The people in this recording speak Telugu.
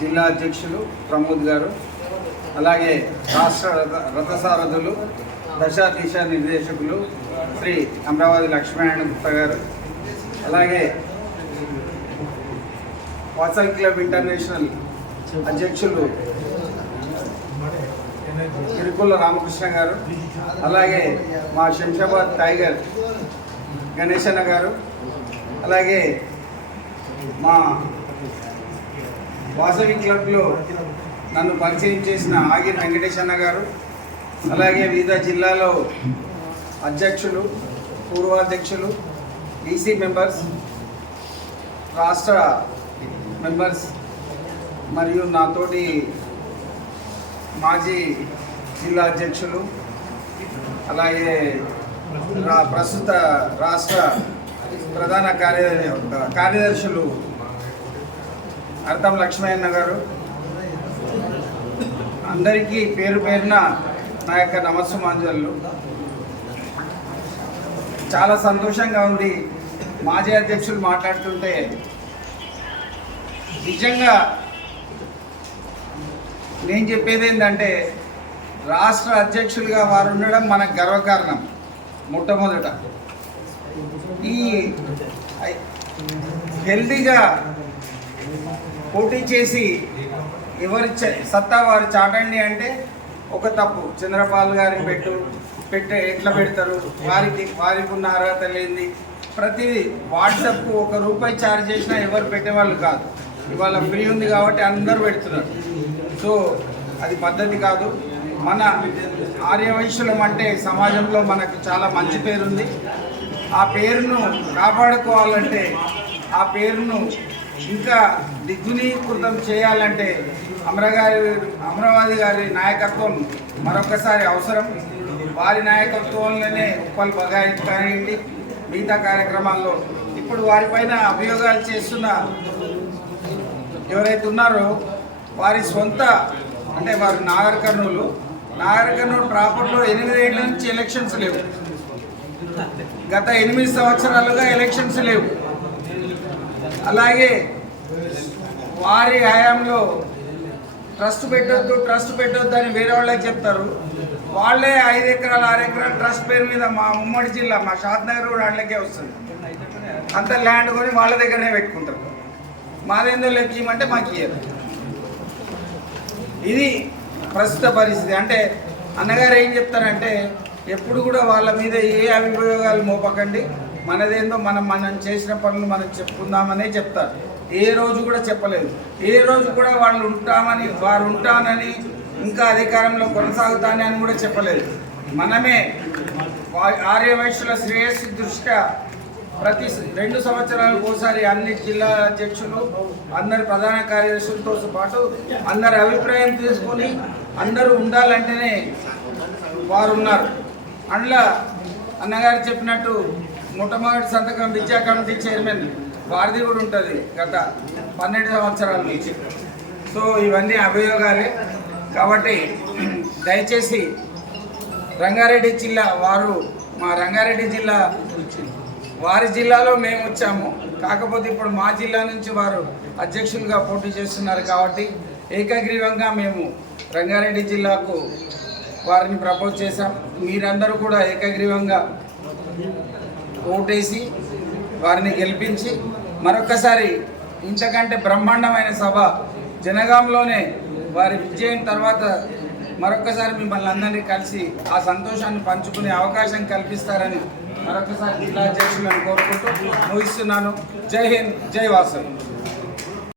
జిల్లా అధ్యక్షులు ప్రమోద్ గారు, అలాగే రాష్ట్ర రథసారథులు దశ దిశ నిర్దేశకులు శ్రీ అమరావతి లక్ష్మీనారాయణ గుప్తా గారు, అలాగే వాసల్ క్లబ్ ఇంటర్నేషనల్ అధ్యక్షులు తిరుకుల రామకృష్ణ గారు, అలాగే మా శంషాబాద్ టైగర్ గణేశన్న గారు, అలాగే మా వాసవి క్లబ్లో నన్ను పరిచయం చేసిన ఆగిరి వెంకటేశన్న గారు, అలాగే వివిధ జిల్లాలో అధ్యక్షులు, పూర్వాధ్యక్షులు, ఈసీ మెంబర్స్, రాష్ట్ర మెంబర్స్ మరియు నాతోటి మాజీ జిల్లా అధ్యక్షులు, అలాగే ప్రస్తుత రాష్ట్ర ప్రధాన కార్యదర్శులు అర్థం లక్ష్మయ్యన్న గారు, అందరికీ పేరు పేరున నా యొక్క నమస్సుమాంజలు. చాలా సంతోషంగా ఉంది మాజీ అధ్యక్షులు మాట్లాడుతుంటే. నిజంగా నేను చెప్పేది ఏంటంటే, రాష్ట్ర అధ్యక్షులుగా వారు ఉండడం మనకు గర్వకారణం. మొట్టమొదట ఈ హెల్దీగా పోటీ చేసి ఎవరి సత్తా వారు చాటండి అంటే ఒక తప్పు. చంద్రపాల్ గారికి ఎట్లా పెడతారు, వారికి ఉన్న అర్హత లేనిది ప్రతిదీ వాట్సాప్కు ₹1 ఛార్జ్ చేసినా ఎవరు పెట్టేవాళ్ళు కాదు. ఇవాళ ఫ్రీ ఉంది కాబట్టి అందరూ పెడుతున్నారు. సో అది పద్ధతి కాదు. మన ఆర్యవైశ్యులం అంటే సమాజంలో మనకు చాలా మంచి పేరుంది. ఆ పేరును కాపాడుకోవాలంటే, ఆ పేరును ఇంకా దిగ్గునీకృతం చేయాలంటే అమరావతి గారి నాయకత్వం మరొకసారి అవసరం. వారి నాయకత్వంలోనే ఉప్పల్ బగాయత్ కానివ్వండి, మిగతా కార్యక్రమాల్లో ఇప్పుడు వారిపైన అభియోగాలు చేస్తున్న ఎవరైతే ఉన్నారో వారి సొంత అంటే వారు నాగర్ కర్నూలు ప్రాపర్లో 8 ఏళ్ల నుంచి ఎలక్షన్స్ లేవు. గత 8 సంవత్సరాలుగా ఎలక్షన్స్ లేవు. అలాగే వారి హయాంలో ట్రస్ట్ పెట్టొద్దు అని వేరే వాళ్ళకి చెప్తారు. వాళ్ళే 5 ఎకరాలు 6 ఎకరాలు ట్రస్ట్ పేరు మీద మా ఉమ్మడి జిల్లా మా షాద్నగర్ కూడా వాళ్ళకే వస్తుంది. అంత ల్యాండ్ కొని వాళ్ళ దగ్గరనే పెట్టుకుంటారు. మాదేందో లెక్కియమంటే మాకు ఇయ్యరు. ఇది ప్రస్తుత పరిస్థితి. అంటే అన్నగారు ఏం చెప్తారంటే, ఎప్పుడు కూడా వాళ్ళ మీద ఏ అభియోగాలు మోపకండి, మనదేందో మనం చేసిన పనులు మనం చెప్పుకుందామనే చెప్తారు. ఏ రోజు కూడా చెప్పలేదు. ఏ రోజు కూడా వారు ఉంటానని ఇంకా అధికారంలో కొనసాగుతానని అని కూడా చెప్పలేదు. మనమే ఆర్యవైశ్యుల శ్రేయస్సు దృష్ట్యా ప్రతి 2 సంవత్సరాలకు ఒకసారి అన్ని జిల్లా అధ్యక్షులు, అందరి ప్రధాన కార్యదర్శులతో పాటు అందరి అభిప్రాయం తీసుకొని అందరూ ఉండాలంటేనే వారు ఉన్నారు. అందులో అన్నగారు చెప్పినట్టు మొట్టమొదటి సంతకం విద్యా కమిటీ చైర్మన్ వారిది కూడా ఉంటుంది గత 12 సంవత్సరాల నుంచి. సో ఇవన్నీ అభియోగాలే. కాబట్టి దయచేసి రంగారెడ్డి జిల్లా మా రంగారెడ్డి జిల్లా వారి జిల్లాలో మేము వచ్చాము. కాకపోతే ఇప్పుడు మా జిల్లా నుంచి వారు అధ్యక్షులుగా పోటీ చేస్తున్నారు కాబట్టి ఏకగ్రీవంగా మేము రంగారెడ్డి జిల్లాకు వారిని ప్రపోజ్ చేశాం. మీరందరూ కూడా ఏకగ్రీవంగా ఓటేసి వారిని గెలిపించి మరొకసారి ఇంతకంటే బ్రహ్మాండమైన సభ జనగాంలోనే వారి విజయం తర్వాత మరొకసారి మిమ్మల్ని అందరినీ కలిసి ఆ సంతోషాన్ని పంచుకునే అవకాశం కల్పిస్తారని మరొకసారి జిల్లా అధ్యక్షులను కోరుకుంటూ ముగిస్తున్నాను. జై హింద్, జై వాసవి.